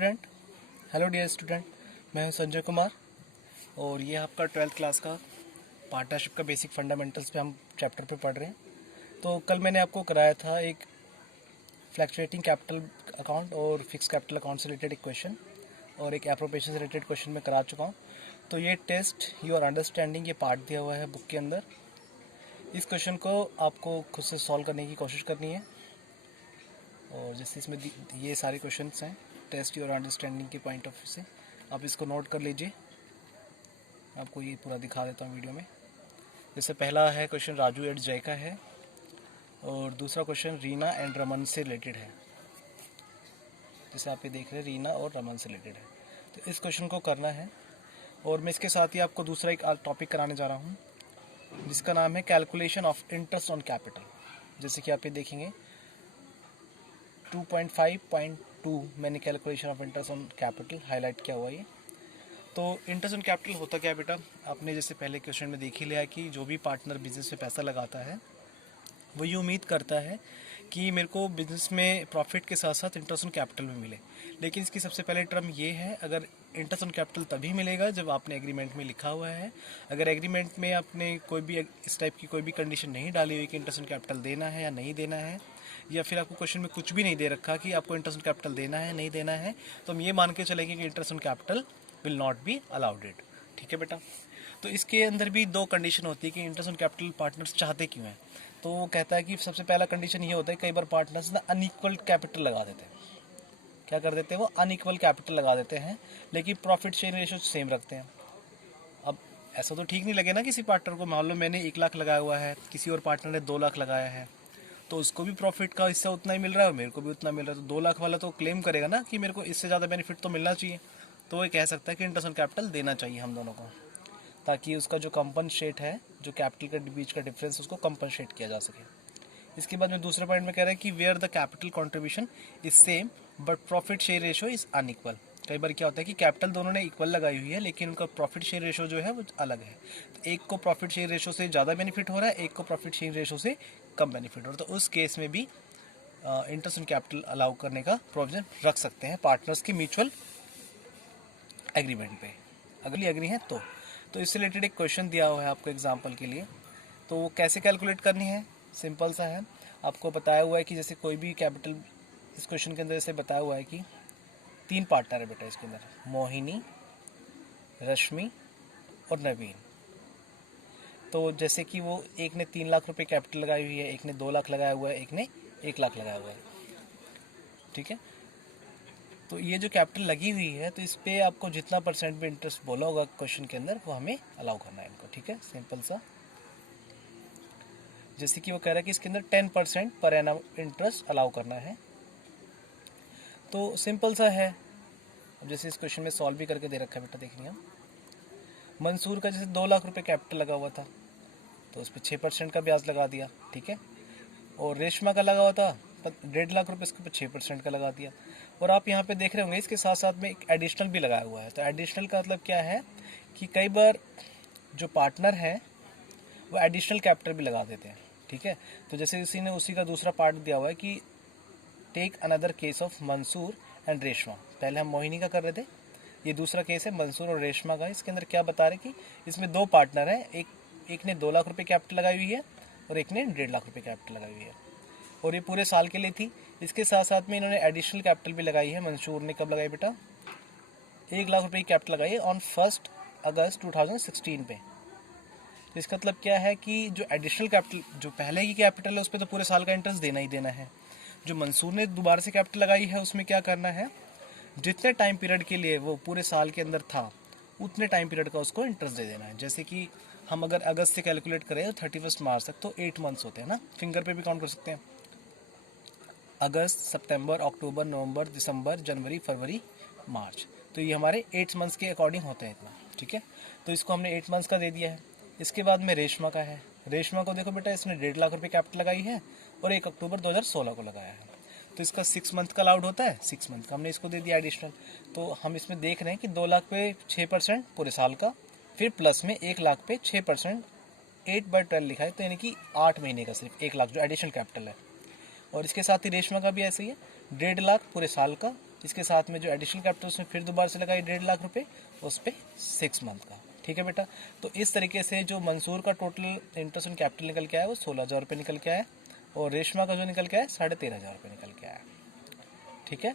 Student. Hello dear student, मैं हूं संजय कुमार और ये आपका 12th क्लास का पार्टनरशिप का बेसिक फंडामेंटल्स पे हम चैप्टर पे पढ़ रहे हैं। तो कल मैंने आपको कराया था एक फ्लैक्चुएटिंग कैपिटल अकाउंट और फिक्स कैपिटल अकाउंट से रिलेटेड एक क्वेश्चन और एक एप्रोप्रिएशन से रिलेटेड क्वेश्चन मैं करा चुका हूँ। तो ये टेस्ट योर अंडरस्टैंडिंग ये पार्ट दिया हुआ है बुक के अंदर। इस क्वेश्चन को आपको खुद से सॉल्व करने की कोशिश करनी है और जैसे इसमें ये सारे क्वेश्चंस हैं टेस्ट योर अंडरस्टैंडिंग के पॉइंट ऑफ व्यू से, आप इसको नोट कर लीजिए। आपको ये पूरा दिखा देता हूँ वीडियो में। जैसे पहला है क्वेश्चन राजू एंड जय का है और दूसरा क्वेश्चन रीना एंड रमन से रिलेटेड है। जैसे आप ये देख रहे हैं रीना और रमन से रिलेटेड है, तो इस क्वेश्चन को करना है। और मैं इसके साथ ही आपको दूसरा एक टॉपिक कराने जा रहा हूँ जिसका नाम है calculation of interest on capital. जैसे कि आप ये देखेंगे 2.5.2 मैंने calculation of interest on capital highlight किया हुआ है। तो इंटरेस्ट ऑन कैपिटल होता क्या है बेटा, आपने जैसे पहले क्वेश्चन में देख ही लिया कि जो भी पार्टनर बिजनेस में पैसा लगाता है वो ये उम्मीद करता है कि मेरे को बिजनेस में प्रॉफिट के साथ साथ इंटरेस्ट ऑन कैपिटल भी मिले। लेकिन इसकी सबसे पहले टर्म ये है, अगर इंटरेस्ट ऑन कैपिटल तभी मिलेगा जब आपने एग्रीमेंट में लिखा हुआ है। अगर एग्रीमेंट में आपने कोई भी इस टाइप की कोई भी कंडीशन नहीं डाली हुई कि इंटरेस्ट ऑन कैपिटल देना है या नहीं देना है, या फिर आपको क्वेश्चन में कुछ भी नहीं दे रखा कि आपको इंटरेस्ट ऑन कैपिटल देना है नहीं देना है, तो हम ये मान के चलेंगे कि interest on capital will not be allowed it. ठीक है बेटा। तो इसके अंदर भी दो कंडीशन होती है कि इंटरेस्ट ऑन कैपिटल पार्टनर्स चाहते क्यों हैं। तो वो कहता है कि सबसे पहला कंडीशन ये होता है कई बार पार्टनर्स ना अनइक्वल कैपिटल लगा देते हैं। क्या कर देते हैं वो अनइक्वल कैपिटल लगा देते हैं, लेकिन प्रॉफिट शेयर रेशियो सेम रखते हैं। अब ऐसा तो ठीक नहीं लगे ना किसी पार्टनर को। मान लो मैंने 1 लाख लगाया हुआ है, किसी और पार्टनर ने 2 लाख लगाया है, तो उसको भी प्रॉफिट का हिस्सा उतना ही मिल रहा है और मेरे को भी उतना मिल रहा है। तो 2 लाख वाला तो क्लेम करेगा ना कि मेरे को इससे ज़्यादा बेनिफिट तो मिलना चाहिए। तो वो कह सकता है कि इंटरेस्ट ऑन कैपिटल देना चाहिए हम दोनों को, ताकि उसका जो कंपनसेट है, जो कैपिटल के बीच का डिफरेंस, उसको कंपनसेट किया जा सके। इसके बाद में दूसरे पॉइंट में कह रहा है कि where the capital contribution is same but profit share ratio is unequal. कई बार क्या होता है कि कैपिटल दोनों ने इक्वल लगाई हुई है लेकिन उनका प्रॉफिट शेयर रेशियो जो है वो अलग है। तो एक को प्रॉफिट शेयर रेशियो से ज़्यादा बेनिफिट हो रहा है, एक को प्रॉफिट शेयर रेशियो से कम बेनिफिट हो रहा है। तो उस केस में भी इंटरेस्ट ऑन कैपिटल अलाउ करने का प्रोविजन रख सकते हैं पार्टनर्स की म्यूचुअल एग्रीमेंट पे, अगर एग्री हैं तो इससे रिलेटेड एक क्वेश्चन दिया हुआ है आपको एग्जाम्पल के लिए। तो वो कैसे कैलकुलेट करनी है, सिंपल सा है। आपको बताया हुआ है कि जैसे कोई भी कैपिटल, इस क्वेश्चन के अंदर जैसे बताया हुआ है कि 3 पार्टनर है बेटा इसके अंदर, मोहिनी, रश्मि और नवीन। तो जैसे कि वो एक ने 3 लाख रुपए कैपिटल लगाई हुई है, एक ने 2 लाख लगाया हुआ है, एक ने 1 लाख लगाया हुआ है। ठीक है। तो ये जो कैपिटल लगी हुई है, तो इस पर आपको जितना परसेंट भी इंटरेस्ट बोला होगा क्वेश्चन के अंदर वो हमें अलाउ करना है इनको। ठीक है, सिंपल सा। जैसे कि वो कह रहा है कि इसके अंदर 10% पर एनम इंटरेस्ट अलाउ करना है। तो सिंपल सा है। अब जैसे इस क्वेश्चन में सॉल्व भी करके दे रखा है बेटा, देखिए हम मंसूर का जैसे 2 लाख रुपए कैपिटल लगा हुआ था तो उस पर 6% का ब्याज लगा दिया। ठीक है। और रेशमा का लगा हुआ था 1.5 लाख रुपए, इसके ऊपर 6% का लगा दिया। और आप यहाँ पे देख रहे होंगे इसके साथ साथ में एक एडिशनल भी लगाया हुआ है। तो एडिशनल का मतलब क्या है कि कई बार जो पार्टनर है वो एडिशनल कैपिटल भी लगा देते हैं। ठीक है। तो जैसे उसी का दूसरा पार्ट दिया हुआ है कि take another case of Mansoor and Reshma. पहले हम मोहिनी का कर रहे थे, ये दूसरा केस है मंसूर और रेशमा का। इसके अंदर क्या बता रहे कि इसमें 2 पार्टनर हैं, एक ने 2 लाख रुपए कैपिटल लगाई हुई है और एक ने 1.5 लाख रुपए कैपिटल लगाई हुई है, और ये पूरे साल के लिए थी। इसके साथ साथ में इन्होंने एडिशनल कैपिटल भी लगाई है। मंसूर ने कब लगाई बेटा, 1 लाख रुपए की कैपिटल लगाई है ऑन 1 अगस्त 2016 पे। तो इसका मतलब क्या है कि जो एडिशनल कैपिटल, जो पहले की कैपिटल है उस पर तो पूरे साल का इंटरेस्ट देना ही देना है। जो मंसूर ने दोबारा से कैपिटल लगाई है उसमें क्या करना है, जितने टाइम पीरियड के लिए वो पूरे साल के अंदर था उतने टाइम पीरियड का उसको इंटरेस्ट दे देना है। जैसे कि हम अगर अगस्त से कैलकुलेट करें तो 31 मार्च तक तो 8 मंथ्स होते हैं ना, फिंगर पे भी काउंट कर सकते हैं। अगस्त, सितंबर, अक्टूबर, नवंबर, दिसंबर, जनवरी, फरवरी, मार्च, तो ये हमारे 8 मंथ्स के अकॉर्डिंग होते हैं इतना। ठीक है। तो इसको हमने 8 मंथ्स का दे दिया है। इसके बाद में रेशमा का है। रेशमा को देखो बेटा, इसने 1.5 लाख रुपए कैपिटल लगाई है और 1 अक्टूबर 2016 को लगाया है। तो इसका 6 मंथ का अलाउड होता है, 6 मंथ का हमने इसको दे दिया एडिशनल। तो हम इसमें देख रहे हैं कि 2 लाख पे 6% पूरे साल का, फिर प्लस में 1 लाख पे 6%, 8/12 लिखा है, तो यानी कि 8 महीने का सिर्फ 1 लाख जो एडिशनल कैपिटल है। और इसके साथ ही रेशमा का भी ऐसे ही है, 1.5 लाख पूरे साल का इसके साथ में जो एडिशनल कैपिटल उसमें फिर दोबारा से लगाई 1.5 लाख रुपए, उस पर 6 मंथ का। ठीक है बेटा, तो इस तरीके से जो मंसूर का टोटल इंटरेस्ट ऑन कैपिटल निकल के आया वो 16,000 रुपये निकल के आया, और रेशमा का जो निकल के आया 13,500 रुपये निकल के आया। ठीक है।